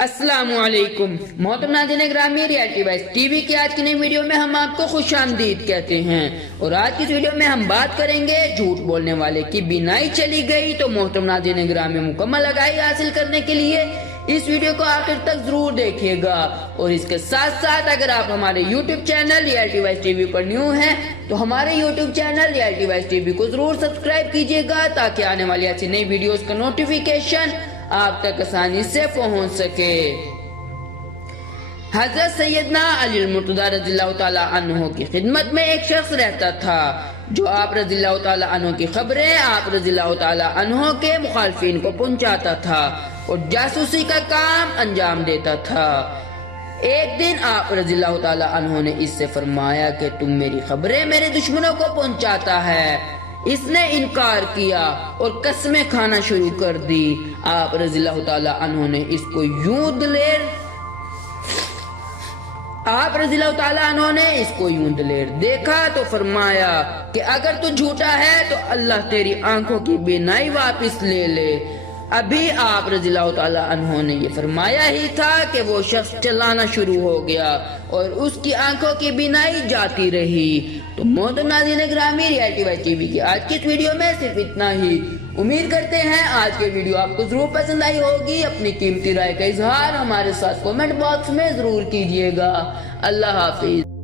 السلام علیکم محترم ناظرین گرامی، ریئلٹی وائس ٹی وی کی آج کی نئی ویڈیو میں ہم آپ کو خوش آمدید کہتے ہیں اور آج کی اس ویڈیو میں ہم بات کریں گے جھوٹ بولنے والے کی بینائی چلی گئی تو محترم ناظرین گرامی مکمل آگاہی حاصل کرنے کے لیے اس ویڈیو کو آخر تک ضرور دیکھیے گا اور اس کے ساتھ ساتھ اگر آپ ہمارے YouTube channel Reality Voice TV وی پر نیو ہیں تو ہمارے YouTube channel Reality Voice TV وی کو ضرور سبسکرائب کیجیے گا تاکہ آنے والی ایسی نئی ویڈیوز کا نوٹیفیکیشن آپ تک آسانی سے پہنچ سکے۔ حضرت سیدنا علی المرتضی رضی اللہ تعالی عنہ کی خدمت میں ایک شخص رہتا تھا جو آپ رضی اللہ تعالی عنہ کی خبریں آپ رضی اللہ تعالی عنہ کے مخالفین کو پہنچاتا تھا اور جاسوسی کا کام انجام دیتا تھا۔ ایک دن آپ رضی اللہ تعالی عنہ نے اس سے فرمایا کہ تم میری خبریں میرے دشمنوں کو پہنچاتا ہے۔ اس نے انکار کیا اور قسمیں کھانا شروع کر دی۔ آپ رضی اللہ تعالی عنہ نے اس کو یوں دلیر دیکھا تو فرمایا کہ اگر تو جھوٹا ہے تو اللہ تیری آنکھوں کی بینائی واپس لے لے۔ ابھی آپ رضی اللہ تعالی عنہ نے یہ فرمایا ہی تھا کہ وہ شخص چلانا شروع ہو گیا اور اس کی آنکھوں کی بینائی جاتی رہی۔ تو محترم ناظرین گرامی، ریئلٹی وائس ٹی وی کی آج کی اس ویڈیو میں صرف اتنا ہی۔ امید کرتے ہیں آج کے ویڈیو آپ کو ضرور پسند آئی ہوگی۔ اپنی قیمتی رائے کا اظہار ہمارے ساتھ کومنٹ باکس میں ضرور کیجیے گا۔ اللہ حافظ۔